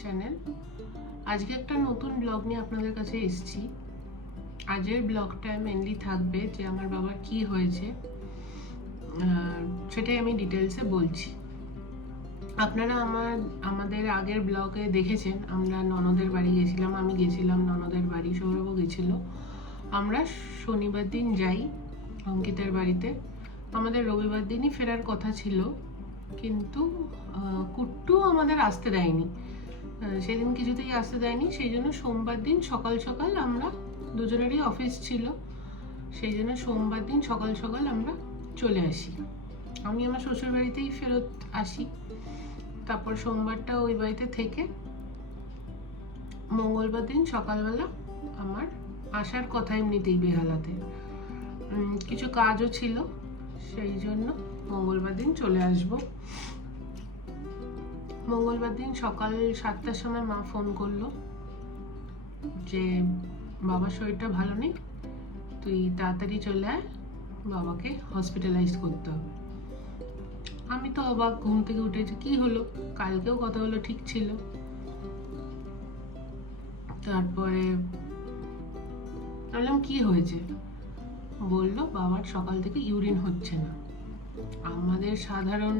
Channel. আজকে একটা নতুন ব্লগ নিয়ে আপনাদের কাছে এসেছি। আজকের ব্লগটা মেনলি থাকবে যে আমার বাবার কি হয়েছে সেটাই আমি ডিটেলসে বলছি। আপনারা আমাদের আগের ব্লগে দেখেছেন আমরা ননদের বাড়ি গেছিলাম, আমি গেছিলাম ননদের বাড়ি, সৌরভও গেছিল। আমরা শনিবার দিন যাই অঙ্কিতার বাড়িতে। আমাদের রবিবার দিনই ফেরার কথা ছিল, কিন্তু কুট্টু আমাদের আসতে দেয়নি, সেদিন কিছুতেই আসতে দেয়নি। সেই জন্য সোমবার দিন সকাল সকাল আমরা, দুজনেরই অফিস ছিল, সেই জন্য সোমবার দিন সকাল সকাল আমরা চলে আসি। আমি আমার শ্বশুর বাড়িতেই ফেরত আসি। তারপর সোমবারটা ওই বাড়িতে থেকে মঙ্গলবার দিন সকালবেলা আমার আসার কথা এমনিতেই বেহালাতে, কিছু কাজও ছিল, সেই জন্য মঙ্গলবার দিন চলে আসব। মঙ্গলবার দিন সকাল 7টার সময় মা ফোন করলো যে বাবার শরীরটা ভালো নেই, তুই তাড়াতাড়ি চলে আয়, বাবাকে হসপিটালাইজ করতে হবে। আমি তো অবাক, ঘুম থেকে উঠেছি, কি হলো, কালকেও কথা হলো, ঠিক ছিল। তারপরে বললাম কি হয়েছে, বললো বাবার সকাল থেকে ইউরিন হচ্ছে না। আমাদের সাধারণ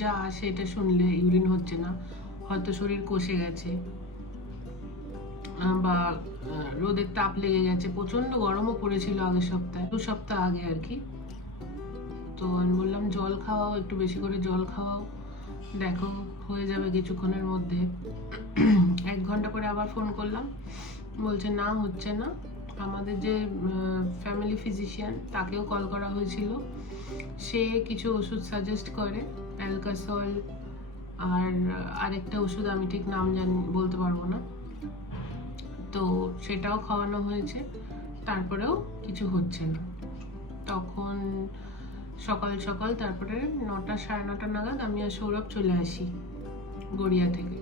যা সেটা শুনলে ইউরিন হচ্ছে না, হয়তো শরীর কষে গেছে বা রোদের তাপ লেগে গেছে, প্রচন্ড গরমও পড়েছিল আগের সপ্তাহে, 2 সপ্তাহ আগে আর কি। তো আমি বললাম জল খাওয়াও, একটু বেশি করে জল খাওয়াও, দেখো হয়ে যাবে কিছুক্ষণের মধ্যে। 1 ঘন্টা পরে আবার ফোন করলাম, বলছে না হচ্ছে না। আমাদের যে ফ্যামিলি ফিজিশিয়ান তাকেও কল করা হয়েছিল, সে কিছু ওষুধ সাজেস্ট করে, অ্যালকাসল আর আরেকটা ওষুধ আমি ঠিক নাম বলতে পারবো না, তো সেটাও খাওয়ানো হয়েছে, তারপরেও কিছু হচ্ছে না। তখন সকাল সকাল তারপরে 9টা সাড়ে 9টা নাগাদ আমি আর সৌরভ চলে আসি গড়িয়া থেকে,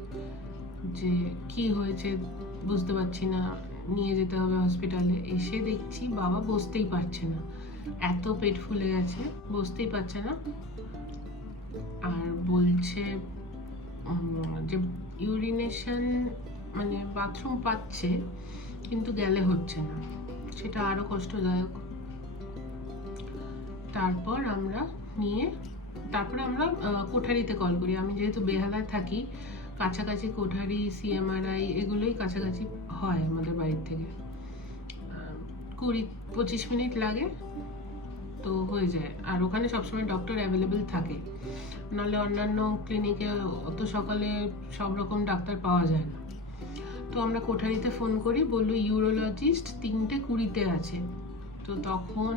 যে কি হয়েছে বুঝতে পারছি না, নিয়ে যেতে হবে হসপিটালে। এসে দেখছি বাবা বসতেই পারছে না, এত পেট ফুলে গেছে, বসতেই পারছে না। আর বলছে যে ইউরিনেশন মানে বাথরুম পাচ্ছে কিন্তু গেলে হচ্ছে না, সেটা আরো কষ্টদায়ক। তারপর আমরা কোঠারিতে কল করি। আমি যেহেতু বেহালায় থাকি, কাছাকাছি কোঠারি, সিএমআরআই এগুলোই কাছাকাছি হয় আমাদের বাড়ির থেকে, 20-25 মিনিট লাগে, তো হয়ে যায়। আর ওখানে সবসময় ডক্টর অ্যাভেলেবেল থাকে, নাহলে অন্যান্য ক্লিনিকে অত সকালে সব রকম ডাক্তার পাওয়া যায় না। তো আমরা কোঠারিতে ফোন করি, বললো ইউরোলজিস্ট 3:20 আছে। তো তখন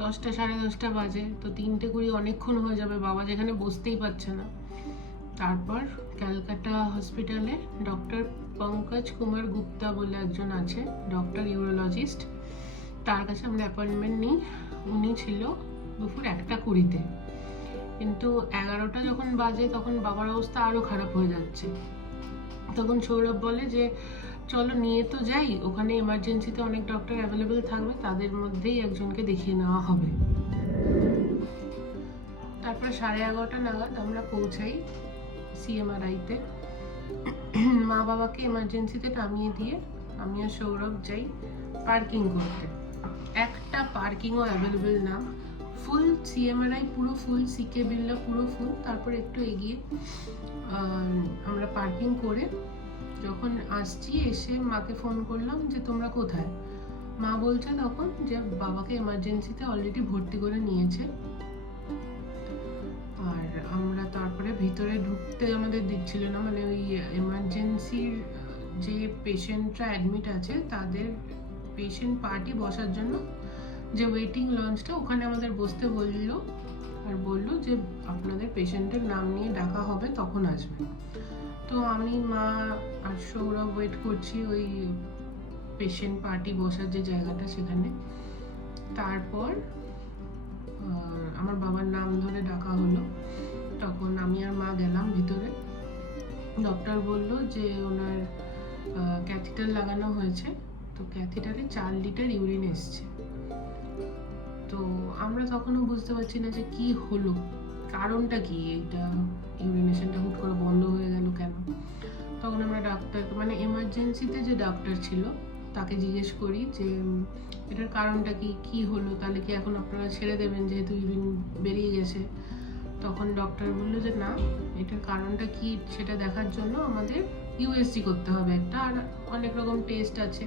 10টা সাড়ে 10টা বাজে, তো 3:20 অনেকক্ষণ হয়ে যাবে, বাবা যেখানে বসতেই পারছে না। তারপর ক্যালকাটা হসপিটালে ডক্টর পঙ্কজ কুমার গুপ্তা বলে একজন আছে, ডক্টর ইউরোলজিস্ট, তার কাছে আমরা অ্যাপয়েন্টমেন্ট নিই। উনি ছিল দুপুর 1:20-তে, কিন্তু 11টা যখন বাজে তখন বাবার অবস্থা আরও খারাপ হয়ে যাচ্ছে। তখন সৌরভ বলে যে চলো নিয়ে তো যাই, ওখানে এমার্জেন্সিতে অনেক ডক্টর অ্যাভেলেবেল থাকবে, তাদের মধ্যেই একজনকে দেখিয়ে নেওয়া হবে। তারপরে 11:30 নাগাদ আমরা পৌঁছাই সিএমআরআইতে। মা বাবাকে এমার্জেন্সিতে নামিয়ে দিয়ে আমি আর সৌরভ যাই পার্কিং করতে। একটা পার্কিংও অ্যাভেলেবেল না, ফুল সিএমআরআই পুরো ফুল, সিকে বিল্লা পুরো ফুল। তারপর একটু এগিয়ে আমরা পার্কিং করে যখন আসছি, এসে মাকে ফোন করলাম যে তোমরা কোথায়। মা বলছে তখন যে বাবাকে এমার্জেন্সিতে অলরেডি ভর্তি করে নিয়েছে। আর আমরা তারপরে ভিতরে ঢুকতে আমাদের দিচ্ছিল না, মানে ওই এমার্জেন্সির যে পেশেন্টরা অ্যাডমিট আছে তাদের পেশেন্ট পার্টি বসার জন্য যে ওয়েটিং লঞ্চটা, ওখানে আমাদের বসতে বললো, আর বললো যে আপনাদের পেশেন্টের নাম নিয়ে ডাকা হবে তখন আসবেন। তো আমি, মা আর সৌরভ ওয়েট করছি ওই পেশেন্ট পার্টি বসার যে জায়গাটা সেখানে। তারপর আমার বাবার নাম ধরে ডাকা হলো, তখন আমি আর মা গেলাম ভিতরে। ডক্টর বলল যে ওনার ক্যাথিটার লাগানো হয়েছে, তো ক্যাথিটারে 4 লিটার ইউরিন এসছে। তো আমরা তখনও বুঝতে পারছি না যে কি হলো, কারণটা কি, এটা ইউরিনেশনটা হুট করে বন্ধ হয়ে গেল কেন। তখন আমরা ডাক্তার, মানে এমার্জেন্সিতে যে ডাক্তার ছিল তাকে জিজ্ঞেস করি যে এটার কারণটা কি, কি হলো, তাহলে কি এখন আপনারা ছেড়ে দেবেন যেহেতু ইউরিন বেরিয়ে গেছে। তখন ডক্টর বললো যে না, এটার কারণটা কি সেটা দেখার জন্য আমাদের ইউএসজি করতে হবে একটা, আর অনেক রকম টেস্ট আছে।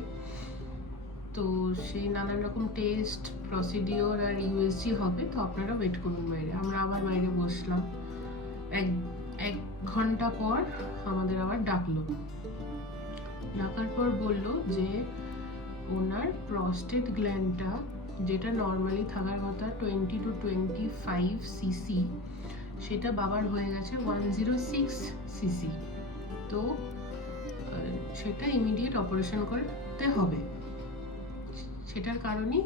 তো সেই নানান রকম টেস্ট প্রসিডিওর আর ইউএসজি হবে, তো আপনারা ওয়েট করুন বাইরে। আমরা আবার বাইরে বসলাম। এক ঘন্টা পর আমাদের আবার ডাকলো। ডাকার পর বললো যে ওনার প্রস্টেট গ্ল্যান্ডটা, যেটা নর্মালি থাকার কথা 20 to 25 সিসি, সেটা বাবার হয়ে গেছে 106 সিসি। তো সেটা ইমিডিয়েট অপারেশন করতে হবে। সেটার কারণেই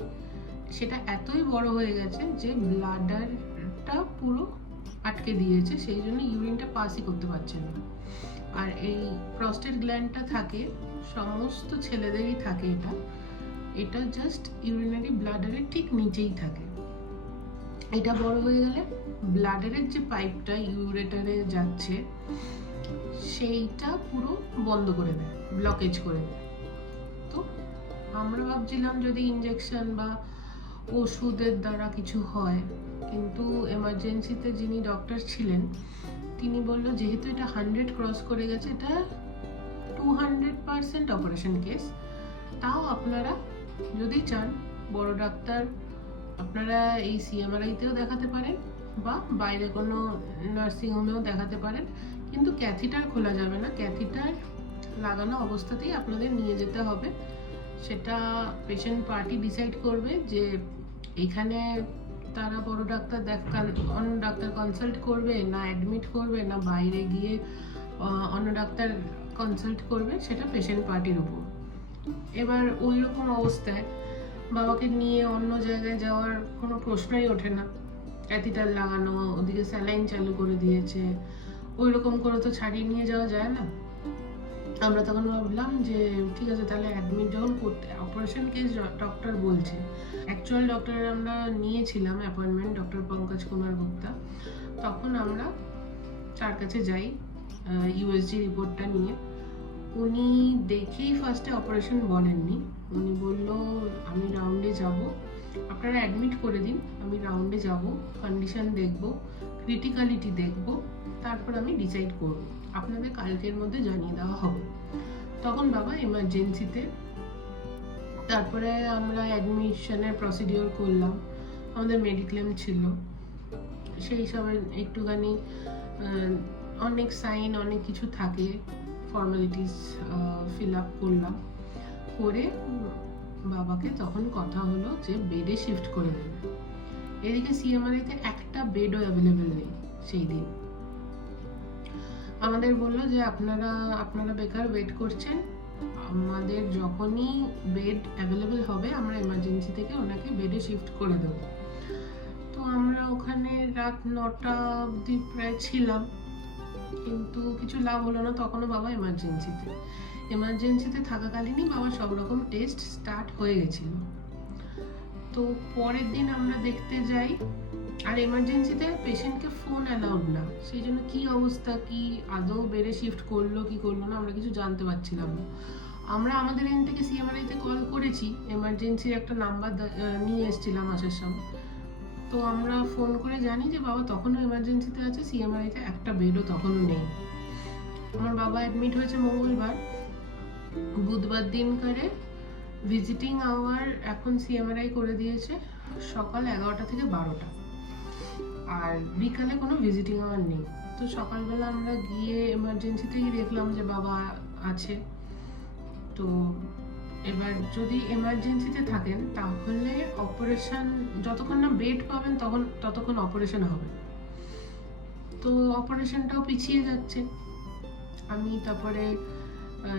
সেটা এতই বড় হয়ে গেছে যে ব্লাডারটা পুরো আটকে দিয়েছে, সেই জন্য ইউরিনটা পাসই করতে পারছে না। আর এই প্রস্টেট গ্ল্যান্ডটা থাকে, সমস্ত ছেলেদেরই থাকে এটা জাস্ট ইউরিনারি ব্লাডারের ঠিক নিচেই থাকে। এটা বড় হয়ে গেলে ব্লাডারের যে পাইপটা ইউরেটারে যাচ্ছে সেইটা পুরো বন্ধ করে দেয়, ব্লকেজ করে দেয়। তো আমরা ভাবছিলাম যদি ইনজেকশন বা ওষুধের দ্বারা কিছু হয়, কিন্তু এমার্জেন্সিতে যিনি ডক্টর ছিলেন তিনি বললো যেহেতু এটা 100 ক্রস করে গেছে, এটা 200% অপারেশন কেস। তাও আপনারা যদি চান বড় ডাক্তার আপনারা এই সিএমআরআইতেও দেখাতে পারেন বা বাইরে কোনো নার্সিংহোমেও দেখাতে পারেন, কিন্তু ক্যাথিটার খোলা যাবে না। ক্যাথিটার লাগানো অবস্থাতেই আপনাদের নিয়ে যেতে হবে। সেটা পেশেন্ট পার্টি ডিসাইড করবে যে এখানে তারা বড় ডাক্তার অন্য ডাক্তার কনসাল্ট করবে, না অ্যাডমিট করবে, না বাইরে গিয়ে অন্য ডাক্তার কনসাল্ট করবে, সেটা পেশেন্ট পার্টির উপর। এবার ওই রকম অবস্থায় বাবাকে নিয়ে অন্য জায়গায় যাওয়ার কোনো প্রশ্নই ওঠে না। ক্যাথিটার লাগানো, ওদিকে স্যালাইন চালু করে দিয়েছে, ওই রকম করে তো ছাড়িয়ে নিয়ে যাওয়া যায় না। আমরা তখন ভাবলাম যে ঠিক আছে, তাহলে অ্যাডমিট যখন করতে, অপারেশন কেস ডক্টর বলছে। অ্যাকচুয়াল ডক্টরের আমরা নিয়েছিলাম অ্যাপয়েন্টমেন্ট, ডক্টর পঙ্কজ কুমার গুপ্তা। তখন আমরা তার কাছে যাই ইউএসজি রিপোর্টটা নিয়ে। উনি দেখেই ফার্স্টে অপারেশন বলেননি, উনি বলল আমি রাউন্ডে যাব, আপনারা অ্যাডমিট করে দিন, আমি রাউন্ডে যাব, কন্ডিশন দেখব, ক্রিটিক্যালিটি দেখব, তারপর আমি ডিসাইড করব, আপনাদের কালকের মধ্যে জানিয়ে দেওয়া হবে। তখন বাবা এমার্জেন্সিতে, তারপরে আমরা অ্যাডমিশনের প্রসিডিওর করলাম, আমাদের মেডিক্লেম ছিল, সেই সবের একটুখানি অনেক সাইন অনেক কিছু থাকে, ফর্মালিটিস ফিল আপ করলাম, করে বাবাকে তখন কথা হলো যে বেডে শিফট করে দেবে। এদিকে সিএমআরআইতে একটা বেডও অ্যাভেলেবেল নেই সেই দিন। আমাদের বললো যে আপনারা বেকার ওয়েট করছেন, আমাদের যখনই বেড অ্যাভেলেবেল হবে আমরা এমার্জেন্সি থেকে ওনাকে বেডে শিফট করে দেবো। তো আমরা ওখানে রাত 9টা অবধি প্রায় ছিলাম, কিন্তু কিছু লাভ হলো না। তখনও বাবা এমার্জেন্সিতে থাকাকালীনই বাবা সব রকম টেস্ট স্টার্ট হয়ে গেছিল। তো পরের দিন আমরা দেখতে যাই, আর এমার্জেন্সিতে পেশেন্টকে ফোন অ্যালাউড না, সেই জন্য কি অবস্থা, কি আদৌ বেডে শিফট করলো কি করলো না আমরা কিছু জানতে পারছিলাম না। আমরা আমাদের এখান থেকে সিএমআরআইতে কল করেছি, এমার্জেন্সির একটা নাম্বার নিয়ে এসেছিলাম আসার সময়। তো আমরা ফোন করে জানি যে বাবা তখনও এমার্জেন্সিতে আছে, সিএমআরআইতে একটা বেডও তখনও নেই। আমার বাবা অ্যাডমিট হয়েছে মঙ্গলবার, বুধবার দিনকারে ভিজিটিং আওয়ার এখন সিএমআরআই করে দিয়েছে সকাল 11টা থেকে 12টা, আর বিকালে কোনো ভিজিটিং আওয়ার নেই। তো সকালবেলা আমরা গিয়ে এমার্জেন্সিতেই দেখলাম যে বাবা আছে। তো এবার যদি এমার্জেন্সিতে থাকেন তাহলে অপারেশন যতক্ষণ না বেড পাবেন ততক্ষণ অপারেশন হবে। তো অপারেশনটাও পিছিয়ে যাচ্ছে। আমি তারপরে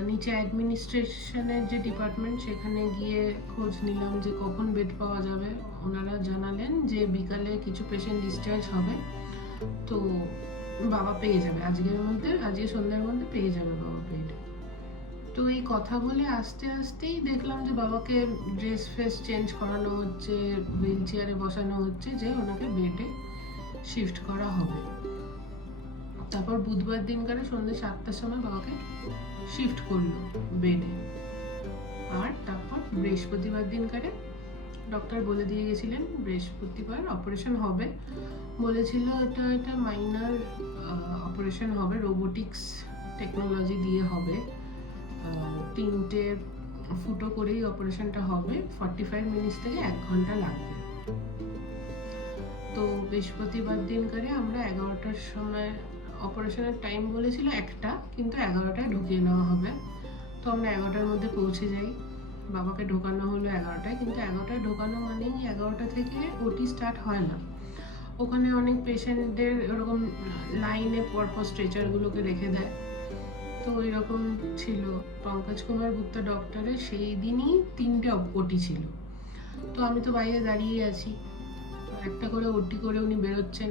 নিচে অ্যাডমিনিস্ট্রেশনের যে ডিপার্টমেন্ট সেখানে গিয়ে খোঁজ নিলাম যে কখন বেড পাওয়া যাবে। ওনারা জানালেন যে বিকালে কিছু পেশেন্ট ডিসচার্জ হবে, তো বাবা পেয়ে যাবে আজকে সন্ধ্যার মধ্যে পেয়ে যাবে বাবা বেড। তো এই কথা বলে আস্তে আস্তেই দেখলাম যে বাবাকে ড্রেস ফ্রেস চেঞ্জ করানো হচ্ছে, হুইল চেয়ারে বসানো হচ্ছে, যে ওনাকে বেডে শিফট করা হবে। তারপর বুধবার দিনকারে সন্ধ্যে 7টার সময় বাবাকে শিফট করলো বেডে। আর তারপর বৃহস্পতিবার দিনকারে ডক্টর বলে দিয়ে গেছিলেন বৃহস্পতিবার অপারেশন হবে, বলেছিল এটা মাইনার অপারেশন হবে, রোবোটিক্স টেকনোলজি দিয়ে হবে, 3টে ফুটো করেই অপারেশনটা হবে, 45 মিনিটস থেকে 1 ঘন্টা লাগবে। তো বৃহস্পতিবার দিনকারে আমরা 11টার সময়, অপারেশনের টাইম বলেছিল 1টা, কিন্তু 11টায় ঢুকিয়ে নেওয়া হবে। তো আমরা 11টার মধ্যে পৌঁছে যাই। বাবাকে ঢোকানো হলো 11টায়, কিন্তু 11টায় ঢোকানো মানেই 11টা থেকে ওটি স্টার্ট হয় না। ওখানে অনেক পেশেন্টদের এরকম লাইনে পরপর স্ট্রেচারগুলোকে রেখে দেয়। তো এরকম ছিল। পঙ্কজ কুমার গুপ্তা ডক্টরের সেই দিনই 3টে ওটি ছিল। তো আমি তো বাইরে দাঁড়িয়ে আছি, একটা করে ওটি করে উনি বেরোচ্ছেন,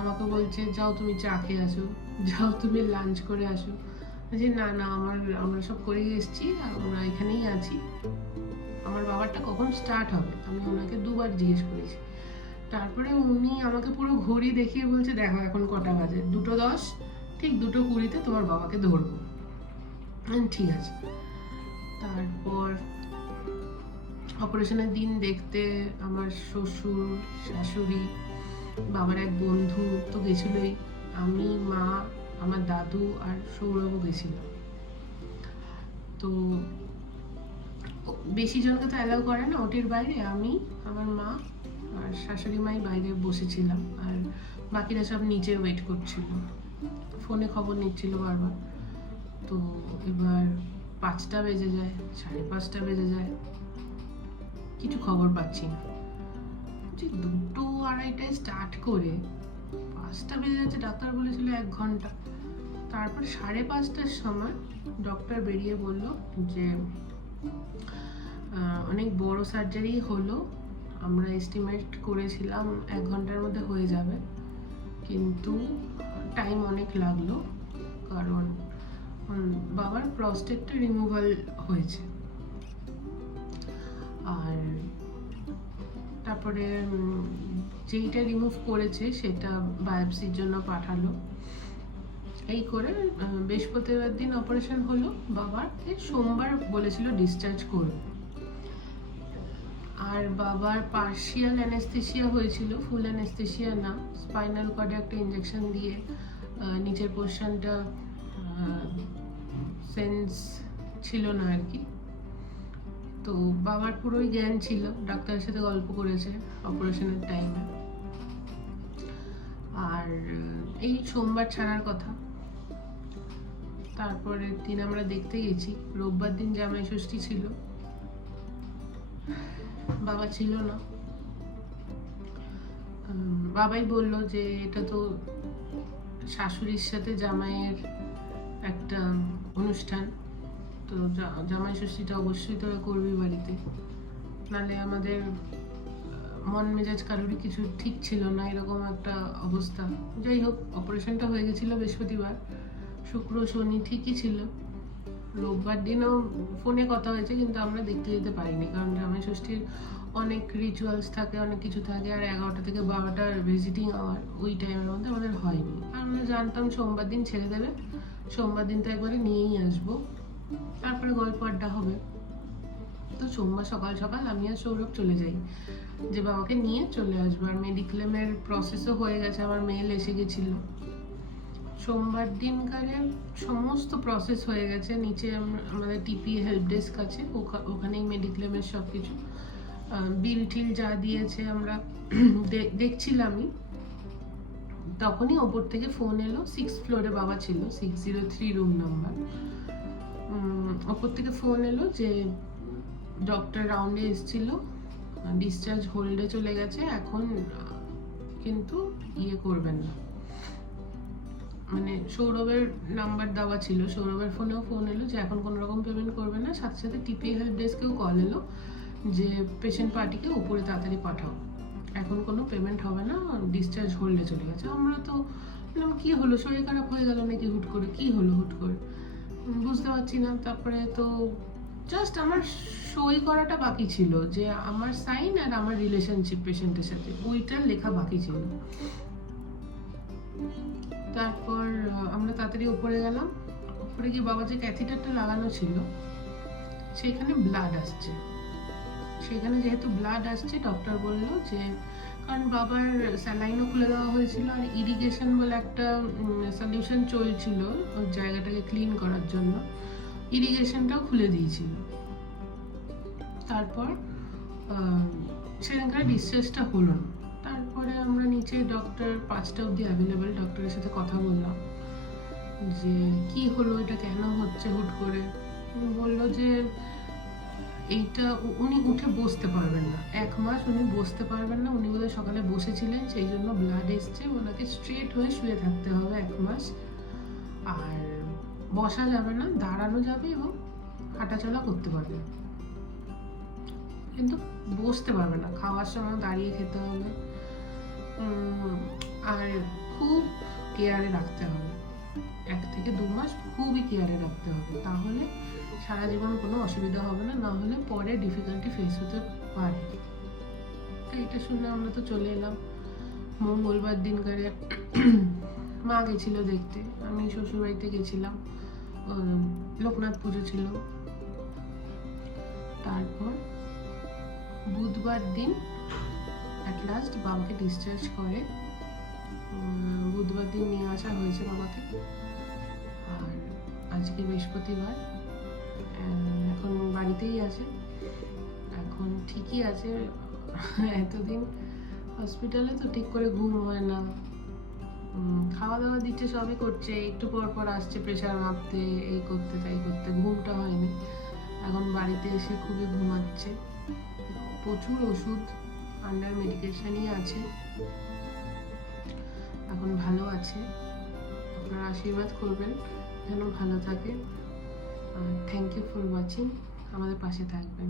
আমাকে বলছে যাও তুমি চা খেয়ে আসো, যাও তুমি লাঞ্চ করে আসো। যে না আমরা সব করে এসেছি, আমরা এখানেই আছি, আমার বাবারটা কখন স্টার্ট হবে আমি ওনাকে 2বার জিজ্ঞেস করেছি। তারপরে উনি আমাকে পুরো ঘড়ি দেখিয়ে বলছে দেখো এখন কটা বাজে, 2:10, ঠিক 2:20 তোমার বাবাকে ধরবো। ঠিক আছে। তারপর অপারেশনের দিন দেখতে আমার শ্বশুর, শাশুড়ি, বাবার এক বন্ধু তো গেছিলই, আমি, মা, আমার দাদু আর সৌরভও গেছিল। তো বেশি জনকে তো অ্যালাউ করে না ওটির বাইরে, আমি, আমার মা আর শাশুড়ি মাই বাইরে বসেছিলাম, আর বাকিরা সব নিচে ওয়েট করছিল, ফোনে খবর নিচ্ছিল বারবার। তো এবার 5টা বেজে যায়, 5:30 বেজে যায়, কিছু খবর পাচ্ছি না। যে 2-2:30টায় স্টার্ট করে 5টা বেজে যাচ্ছে, ডাক্তার বলেছিল 1 ঘন্টা। তারপর 5:30টার সময় ডক্টর বেরিয়ে বলল যে অনেক বড় সার্জারি হলো, আমরা এস্টিমেট করেছিলাম 1 ঘন্টার মধ্যে হয়ে যাবে, কিন্তু টাইম অনেক লাগলো, কারণ বাবার প্রস্টেটটা রিমুভাল হয়েছে। আর তারপরে যেইটা রিমুভ করেছে সেটা বায়োপসির জন্য পাঠালো। এই করে বৃহস্পতিবার দিন অপারেশন হলো বাবার, সোমবার বলেছিল ডিসচার্জ করবে। আর বাবার পার্শিয়াল অ্যানেস্থেসিয়া হয়েছিল, ফুল অ্যানেস্থেসিয়া না, স্পাইনাল কর্ডে একটা ইনজেকশন দিয়ে নিচের পোর্শনটা সেন্স ছিল না আর কি। তো বাবার পুরোই জ্ঞান ছিল, ডাক্তারের সাথে গল্প করেছে অপারেশনের টাইমে। আর এই সোমবার ছাড়ার কথা। তারপরের দিন আমরা দেখতে গেছি, রোববার দিন জামাই ষষ্ঠী ছিল, বাবা ছিল না। বাবাই বলল যে এটা তো শাশুড়ির সাথে জামাইয়ের একটা অনুষ্ঠান, তো জামাই ষষ্ঠীটা অবশ্যই তোরা করবি বাড়িতে, নালে আমাদের মন মেজাজ কারোরই কিছু ঠিক ছিল না, এরকম একটা অবস্থা। যাই হোক, অপারেশনটা হয়ে গেছিল বৃহস্পতিবার, শুক্র শনি ঠিকই ছিল। রোববার দিনও ফোনে কথা হয়েছে, কিন্তু আমরা দেখতে যেতে পারিনি, কারণ জামাই ষষ্ঠীর অনেক রিচুয়ালস থাকে, অনেক কিছু থাকে, আর 11টা থেকে 12টার ভিজিটিং আওয়ার, ওই টাইমের মধ্যে আমাদের হয়নি। আর আমরা জানতাম সোমবার দিন ছেড়ে দেবে, সোমবার দিন তো একবারে নিয়েই আসবো, তারপরে গল্প আড্ডা হবে। তো সোমবার সকাল সকাল আমি আর সৌরভ চলে যাই, যে বাবাকে নিয়ে চলে আসবো। আর মেডিক্লেমের প্রসেসও হয়ে গেছে, আমার মেল এসে গেছিল। সোমবার দিনকারে সমস্ত প্রসেস হয়ে গেছে, নিচে আমাদের টিপি হেল্প ডেস্ক আছে, ওখানেই মেডিক্লেমের সব কিছু বিল টিল যা দিয়েছে আমরা দেখছিলামই। তখনই ওপর থেকে ফোন এলো, 6th ফ্লোরে বাবা ছিল, 603 রুম নাম্বার। ওপর থেকে ফোন এলো যে ডক্টর রাউন্ডে এসেছিল, ডিসচার্জ হোল্ডে চলে গেছে, এখন কিন্তু করবেন না। মানে সৌরভের নাম্বার দেওয়া ছিল, সৌরভের ফোনেও ফোন এলো যে এখন কোনো রকম পেমেন্ট করবে না। সাথে সাথে টিপি হেল্প ডেস্কেও কল এলো যে পেশেন্ট পার্টিকে উপরে তাড়াতাড়ি পাঠাও, এখন কোনো পেমেন্ট হবে না, ডিসচার্জ হোল্ডে চলে গেছে। আমরা তো কি হলো, শরীর খারাপ হয়ে গেল নাকি হুট করে, কি হলো হুট করে বুঝতে পারছি না। তারপরে তো জাস্ট আমার সই করাটা বাকি ছিল, যে আমার সাইন আর আমার রিলেশনশিপ পেশেন্টের সাথে, ওইটার লেখা বাকি ছিল। তারপর আমরা তাড়াতাড়ি উপরে গেলাম। উপরে গিয়ে বাবা যে ক্যাথিটারটা লাগানো ছিল সেখানে ব্লাড আসছে। সেখানে যেহেতু ব্লাড আসছে, ডক্টর বললো যে, কারণ বাবার স্যালাইনও খুলে দেওয়া হয়েছিল আর ইরিগেশন বলে একটা সলিউশন চলছিল ওই জায়গাটাকে ক্লিন করার জন্য, ইরিগেশনটাও খুলে দিয়েছিল। তারপর সেখানকার ডিসচার্জটা হলো না। তারপরে আমরা নিচে ডক্টর 5টা অবধি অ্যাভেলেবেল, ডক্টরের সাথে কথা বললাম যে কি হলো, এটা কেন হচ্ছে হুট করে। বললো যে এইটা উনি উঠে বসতে পারবেন না, 1 মাস উনি বসতে পারবেন না। উনি বোধহয় সকালে বসেছিলেন, সেই জন্য ব্লাড এসছে। ওনাকে স্ট্রেট হয়ে শুয়ে থাকতে হবে 1 মাস, আর বসা যাবে না, দাঁড়ানো যাবে এবং হাঁটাচলা করতে পারবে, কিন্তু বসতে পারবে না। খাওয়ার সময় দাঁড়িয়ে খেতে হবে, আর খুব কেয়ারে রাখতে হবে। 1 থেকে 2 মাস খুবই কেয়ারে রাখতে হবে, তাহলে সারা জীবন কোনো অসুবিধা হবে না, না হলে পরে ডিফিকাল্টি ফেস হতে পারে। তো এটা শুনে আমরা তো চলে এলাম। মঙ্গলবার দিনকারে মা গেছিল দেখতে, আমি শ্বশুরবাড়িতে গেছিলাম, লোকনাথ পুজো ছিল। তারপর বুধবার দিন অ্যাট লাস্ট বাবাকে ডিসচার্জ করে। বুধবার দিন নিয়ে আসা হয়েছে বাবাকে। আর আজকে বৃহস্পতিবার, এখন বাড়িতেই আছে, এখন ঠিকই আছে। এতদিন হসপিটালে তো ঠিক করে ঘুম হয় না, খাওয়া দাওয়া দিচ্ছে, সবই করছে, একটু পর পর আসছে প্রেশার মাপতে, এই করতে তাই করতে, ঘুমটা হয়নি। এখন বাড়িতে এসে খুবই ঘুমাচ্ছে, প্রচুর ওষুধ, আন্ডার মেডিকেশনই আছে, এখন ভালো আছে। আপনারা আশীর্বাদ করবেন যেন ভালো থাকে। থ্যাংক ইউ ফর ওয়াচিং, আমাদের পাশে থাকবেন।